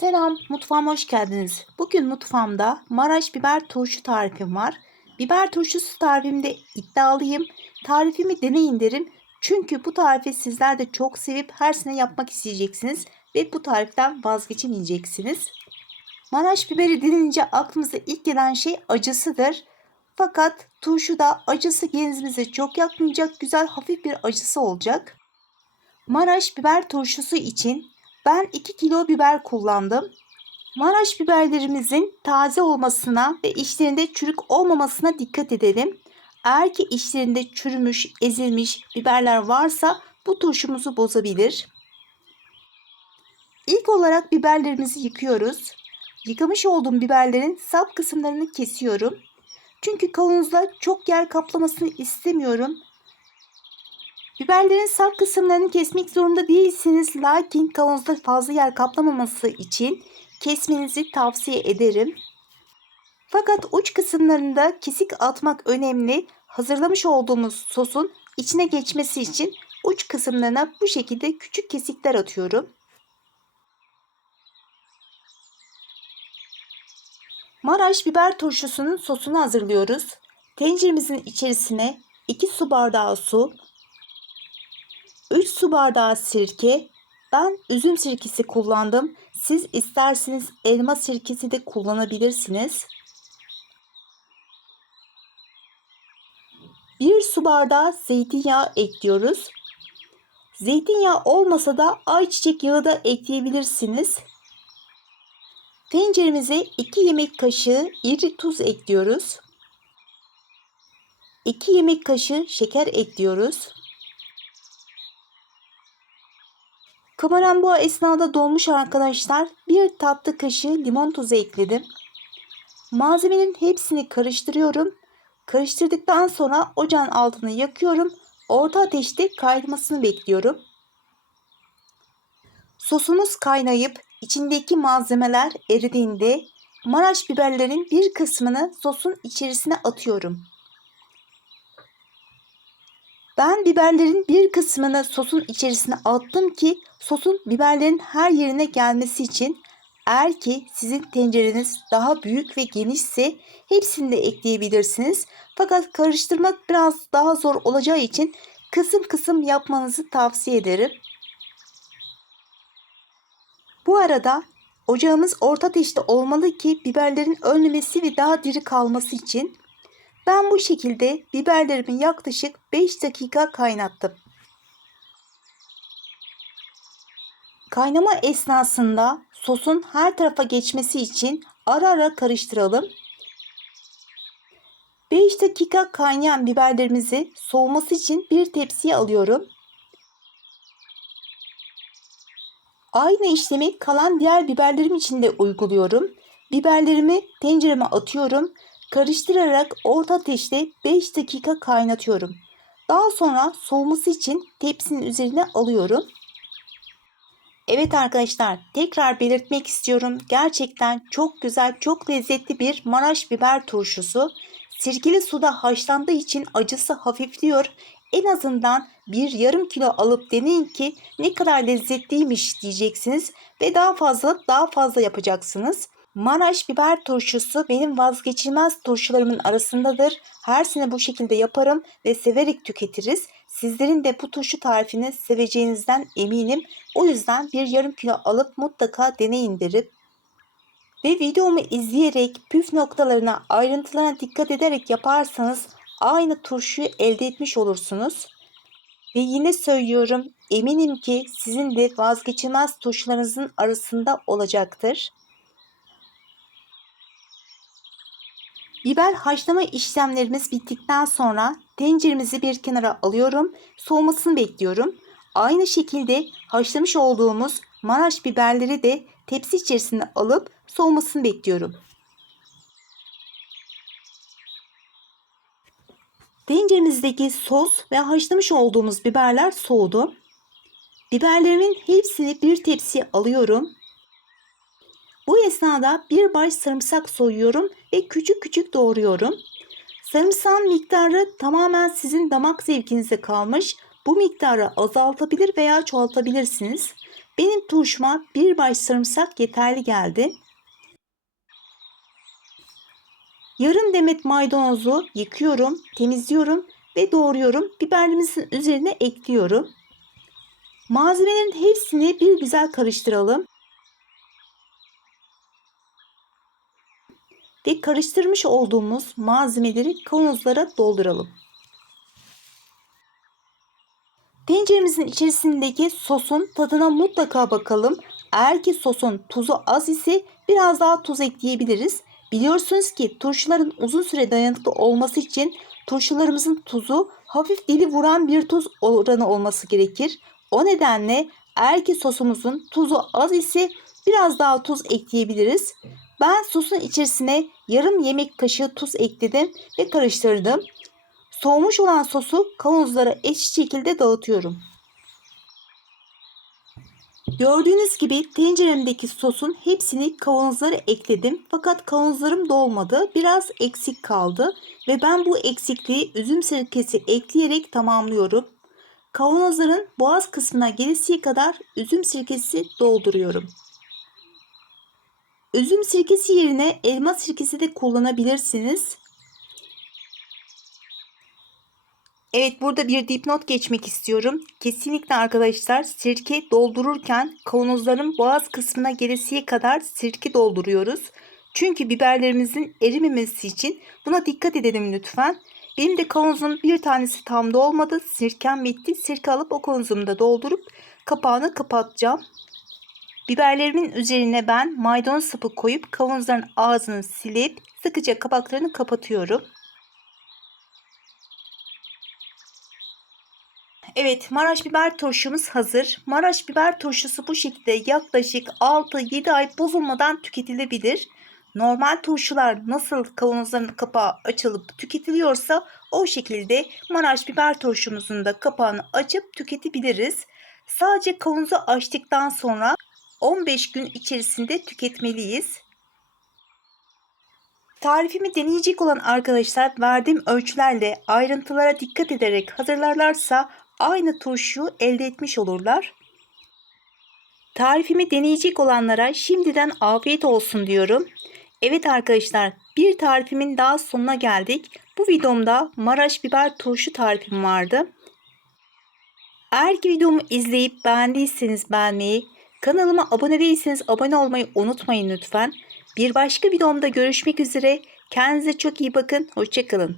Selam, mutfağıma hoş geldiniz. Bugün mutfağımda Maraş biber turşu tarifim var. Biber turşusu tarifimde iddialıyım. Tarifimi deneyin derim. Çünkü bu tarifi sizler de çok sevip her sene yapmak isteyeceksiniz. Ve bu tariften vazgeçemeyeceksiniz. Maraş biberi denince aklımıza ilk gelen şey acısıdır. Fakat turşu da acısı genzimize çok yakmayacak güzel hafif bir acısı olacak. Maraş biber turşusu için ben 2 kilo biber kullandım. Maraş biberlerimizin taze olmasına ve içlerinde çürük olmamasına dikkat edelim. Eğer ki içlerinde çürümüş, ezilmiş biberler varsa bu turşumuzu bozabilir. İlk olarak biberlerimizi yıkıyoruz. Yıkamış olduğum biberlerin sap kısımlarını kesiyorum. Çünkü kavanozda çok yer kaplamasını istemiyorum. Biberlerin sap kısımlarını kesmek zorunda değilsiniz. Lakin kavanozda fazla yer kaplamaması için kesmenizi tavsiye ederim. Fakat uç kısımlarında kesik atmak önemli. Hazırlamış olduğumuz sosun içine geçmesi için uç kısımlarına bu şekilde küçük kesikler atıyorum. Maraş biber turşusunun sosunu hazırlıyoruz. Tenceremizin içerisine 2 su bardağı su, 3 su bardağı sirke. Ben üzüm sirkesi kullandım. Siz isterseniz elma sirkesi de kullanabilirsiniz. 1 su bardağı zeytinyağı ekliyoruz. Zeytinyağı olmasa da ayçiçek yağı da ekleyebilirsiniz. Tenceremize 2 yemek kaşığı iri tuz ekliyoruz. 2 yemek kaşığı şeker ekliyoruz. Kameram bu esnada dolmuş arkadaşlar. Bir tatlı kaşığı limon tuzu ekledim. Malzemenin hepsini karıştırıyorum. Karıştırdıktan sonra ocağın altını yakıyorum. Orta ateşte kaynamasını bekliyorum. Sosumuz kaynayıp içindeki malzemeler eridiğinde Maraş biberlerin bir kısmını sosun içerisine atıyorum. Ben biberlerin bir kısmını sosun içerisine attım ki sosun biberlerin her yerine gelmesi için eğer ki sizin tencereniz daha büyük ve genişse hepsini de ekleyebilirsiniz. Fakat karıştırmak biraz daha zor olacağı için kısım kısım yapmanızı tavsiye ederim. Bu arada ocağımız orta ateşte olmalı ki biberlerin ölmemesi ve daha diri kalması için ben bu şekilde biberlerimi yaklaşık 5 dakika kaynattım. Kaynama esnasında sosun her tarafa geçmesi için ara ara karıştıralım. 5 dakika kaynayan biberlerimizi soğuması için bir tepsiye alıyorum. Aynı işlemi kalan diğer biberlerim için de uyguluyorum. Biberlerimi tencereme atıyorum Karıştırarak orta ateşte 5 dakika kaynatıyorum. Daha sonra soğuması için tepsinin üzerine alıyorum. Evet arkadaşlar tekrar belirtmek istiyorum. Gerçekten çok güzel, çok lezzetli bir Maraş biber turşusu. Sirkeli suda haşlandığı için acısı hafifliyor. En azından bir yarım kilo alıp deneyin ki ne kadar lezzetliymiş diyeceksiniz ve daha fazla daha fazla yapacaksınız. Maraş biber turşusu benim vazgeçilmez turşularımın arasındadır. Her sene bu şekilde yaparım ve severek tüketiriz. Sizlerin de bu turşu tarifini seveceğinizden eminim. O yüzden bir yarım kilo alıp mutlaka deneyin derim. Ve videomu izleyerek püf noktalarına, ayrıntılarına dikkat ederek yaparsanız aynı turşuyu elde etmiş olursunuz. Ve yine söylüyorum eminim ki sizin de vazgeçilmez turşularınızın arasında olacaktır. Biber haşlama işlemlerimiz bittikten sonra tenceremizi bir kenara alıyorum. Soğumasını bekliyorum. Aynı şekilde haşlamış olduğumuz Maraş biberleri de tepsi içerisine alıp soğumasını bekliyorum. Tenceremizdeki sos ve haşlamış olduğumuz biberler soğudu. Biberlerimin hepsini bir tepsiye alıyorum. Bu esnada bir baş sarımsak soyuyorum ve küçük küçük doğruyorum. Sarımsağın miktarı tamamen sizin damak zevkinize kalmış. Bu miktarı azaltabilir veya çoğaltabilirsiniz. Benim turşuma bir baş sarımsak yeterli geldi. Yarım demet maydanozu yıkıyorum, temizliyorum ve doğruyorum. Biberimizin üzerine ekliyorum. Malzemelerin hepsini bir güzel karıştıralım. Ve karıştırmış olduğumuz malzemeleri kavanozlara dolduralım. Tenceremizin içerisindeki sosun tadına mutlaka bakalım. Eğer ki sosun tuzu az ise biraz daha tuz ekleyebiliriz. Biliyorsunuz ki turşuların uzun süre dayanıklı olması için turşularımızın tuzu hafif dili vuran bir tuz oranı olması gerekir. O nedenle eğer ki sosumuzun tuzu az ise biraz daha tuz ekleyebiliriz. Ben sosun içerisine yarım yemek kaşığı tuz ekledim ve karıştırdım. Soğumuş olan sosu kavanozlara eşit şekilde dağıtıyorum. Gördüğünüz gibi tenceremdeki sosun hepsini kavanozlara ekledim. Fakat kavanozlarım dolmadı. Biraz eksik kaldı. Ve ben bu eksikliği üzüm sirkesi ekleyerek tamamlıyorum. Kavanozların boğaz kısmına gelesiye kadar üzüm sirkesi dolduruyorum. Üzüm sirkesi yerine elma sirkesi de kullanabilirsiniz. Evet burada bir dipnot geçmek istiyorum. Kesinlikle arkadaşlar sirke doldururken kavanozların boğaz kısmına gelesiye kadar sirke dolduruyoruz. Çünkü biberlerimizin erimemesi için buna dikkat edelim lütfen. Benim de kavanozun bir tanesi tam dolmadı. Sirkem bitti. Sirke alıp o kavanozumu da doldurup kapağını kapatacağım. Biberlerimin üzerine ben maydanoz sapı koyup kavanozların ağzını silip sıkıca kapaklarını kapatıyorum. Evet Maraş biber turşumuz hazır. Maraş biber turşusu bu şekilde yaklaşık 6-7 ay bozulmadan tüketilebilir. Normal turşular nasıl kavanozların kapağı açılıp tüketiliyorsa o şekilde Maraş biber turşumuzun da kapağını açıp tüketebiliriz. Sadece kavanozu açtıktan sonra 15 gün içerisinde tüketmeliyiz. Tarifimi deneyecek olan arkadaşlar verdiğim ölçülerle ayrıntılara dikkat ederek hazırlarlarsa aynı turşuyu elde etmiş olurlar. Tarifimi deneyecek olanlara şimdiden afiyet olsun diyorum. Evet arkadaşlar bir tarifimin daha sonuna geldik. Bu videomda Maraş biber turşu tarifim vardı. Eğer ki videomu izleyip beğendiyseniz beğenmeyi, kanalıma abone değilseniz abone olmayı unutmayın lütfen. Bir başka videomda görüşmek üzere. Kendinize çok iyi bakın. Hoşçakalın.